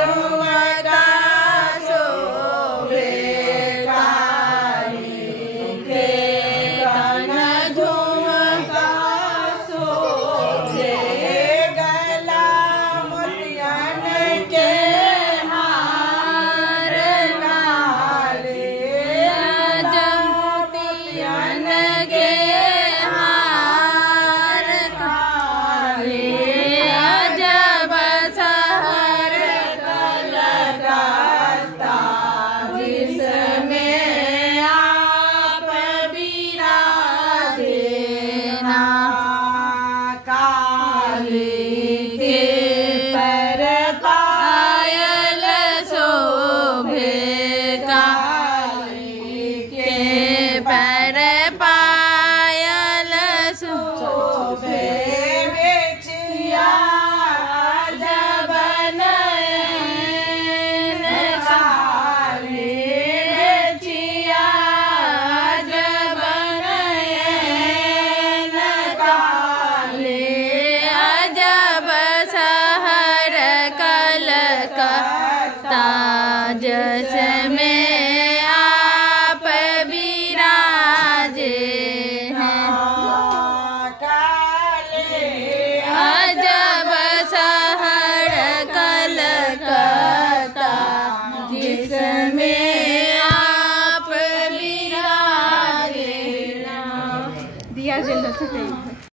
झुमका शोभे काली के कान झुमका शोभे गला मोतियन के हार काले मोतियन के हार काले अजब शहर कलकत्ता जिसमें आप विराजे ना काली के पर पायल शोभे काली के पर पायल शोभे बेचिया जब नयन काली बेचिया जब नयन काली अजब शहर कलकत्ता जिसमें आप विराजे हैं अजब शहर कलकत्ता जिसमें आप विराजे। दिया जल